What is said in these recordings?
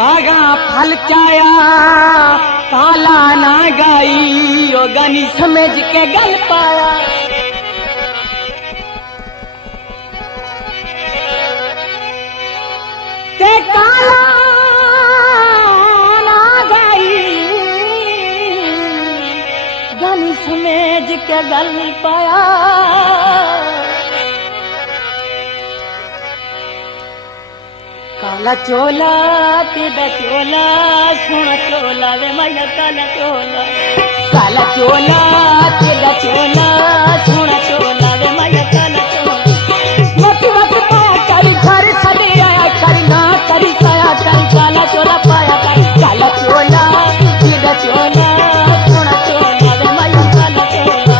बागा फल चाया काला ना गाई ओ गानी समझ के गल पाया ते काला ना गाई गानी समझ के गल पाया काला चोला तेरा चोला सोना चोला वे मैया काला चोला तेरा चोला सोना चोला वे मैया काला चोला वक्त वक्त पाया करी घर छड़े आया करी ना करी साया करी काला चोला पाया करी काला चोला तेरा चोला सोना चोला वे मैया काला चोला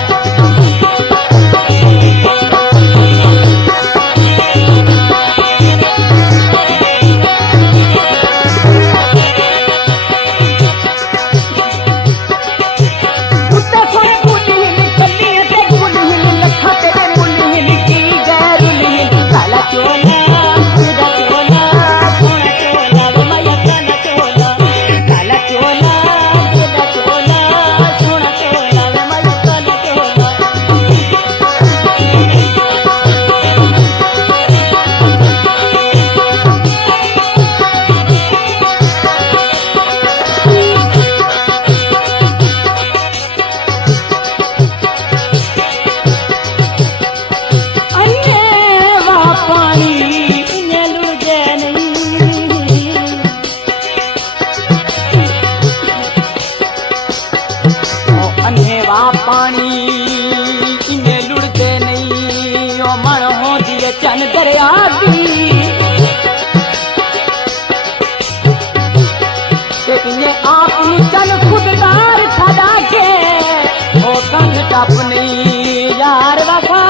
पानी इन्हें लुड़ते नहीं ओ मन हो दिए चन दरिया दी इन्हें आप चन खुददार सदा के ओ कंग टप नहीं यार वफा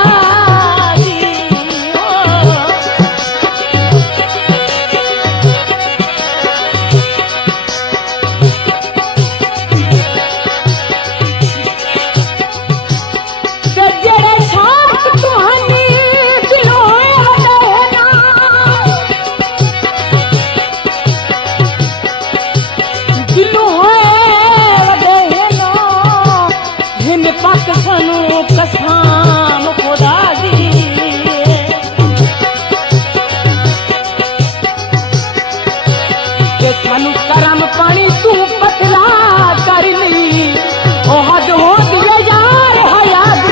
करम पानी तू पतला कर ली ओ हद हो दिए यार हयात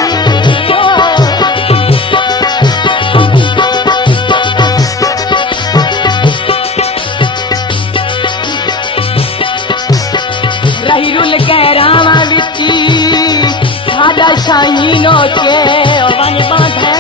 रही रुल के रामा विची सादा शाहीनों के वन बांधे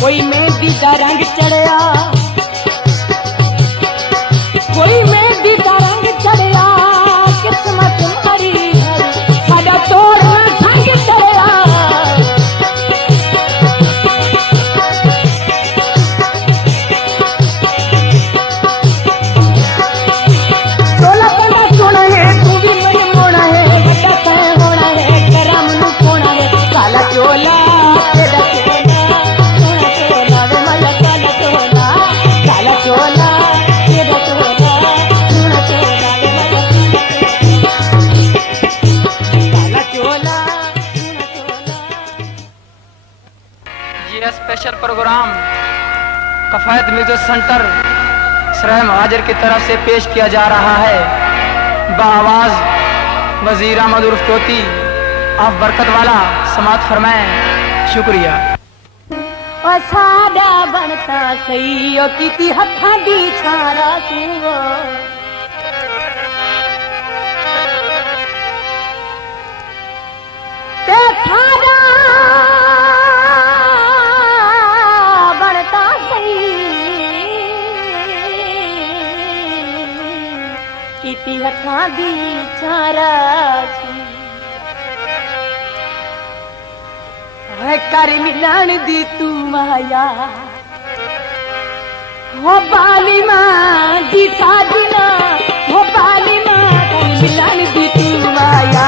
कोई मेहंदी का रंग चढ़िया कोई मेहंदी का रंग चढ़िया किस्मत हरी सादा तोड़ संग चढ़िया तोला पंडा सोना है तू भी मन मोड़ा है बड़ा सह होना है करम नु कोना है काला चोला तेरा चोला सोना चोला वे माया काला चोला स्पेशल प्रोग्राम कफायत म्यूजिक सेंटर सराय महाजर की तरफ से पेश किया जा रहा है। बाआवाज वजीर अहमद उर्फ तोती, आप बरकत वाला समात फरमाएं। शुक्रिया। ओ साडा बनता सही ओ किती हथा दी छारा तू ते साडा बनता सही किती हथा दी छारा कर मिलन दी तू माया हो बाली मां दी साजना हो बाली मां कर मिलन दी तू माया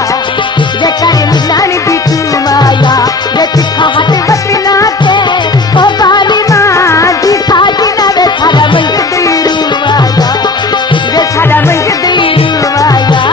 ये कर मिलन दी तू माया ये तिखा हाथ बतना के हो बाली मां दी साजना वे सारा मंग दी माया वे सारा मंग दी माया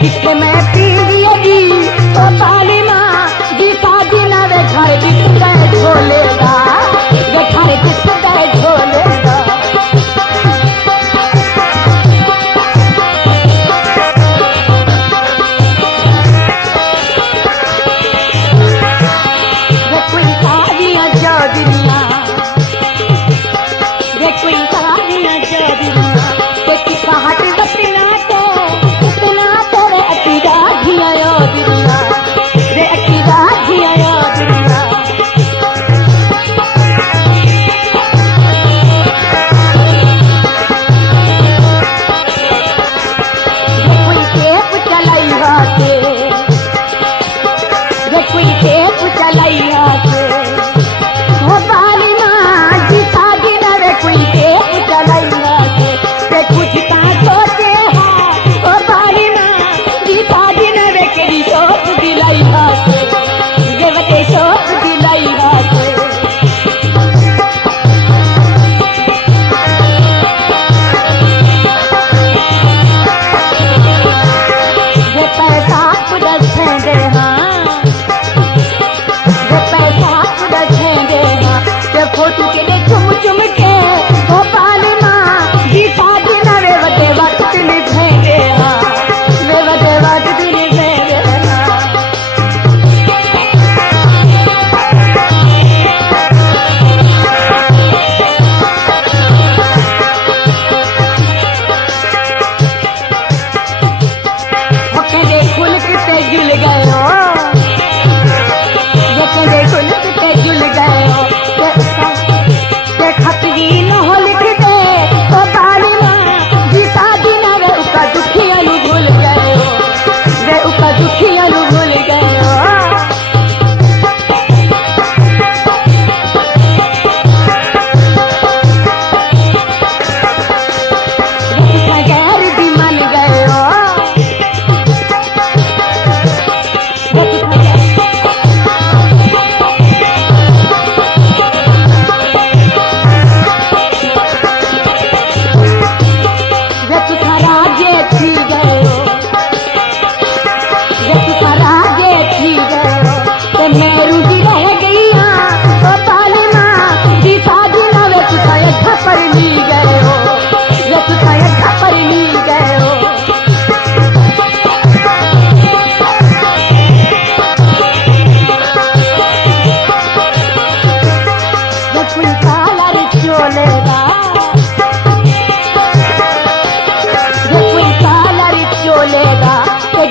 जिसके मैं पी लिएगी तो पाली माँ जीता जीना वे घर जिस गए झोलेगा वे घर जिस गए झोलेगा।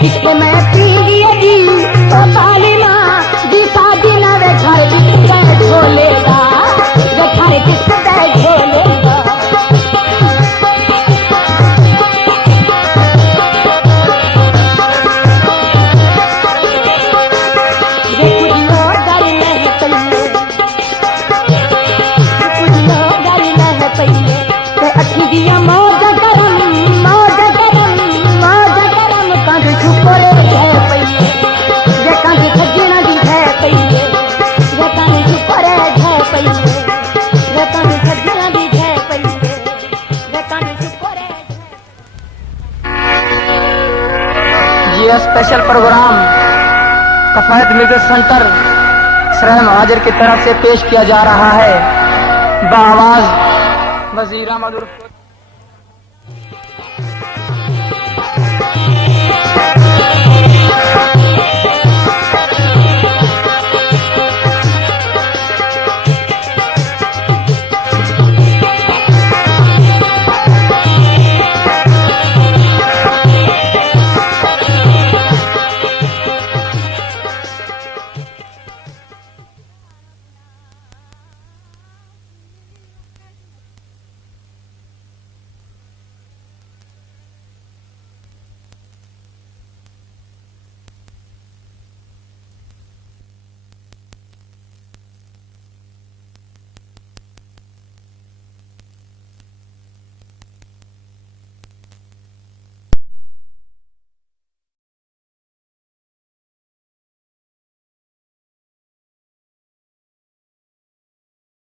इसके मैं पी लिए जी तो काली माँ जी शादी ना वे घर किसके झोलेगा वे घर किसके झोलेगा ये स्पेशल प्रोग्राम कफायत म्यूजिक सेंटर सराय महाजर की तरफ से पेश किया जा रहा है। बाआवाज वजीर अहमद उर्फ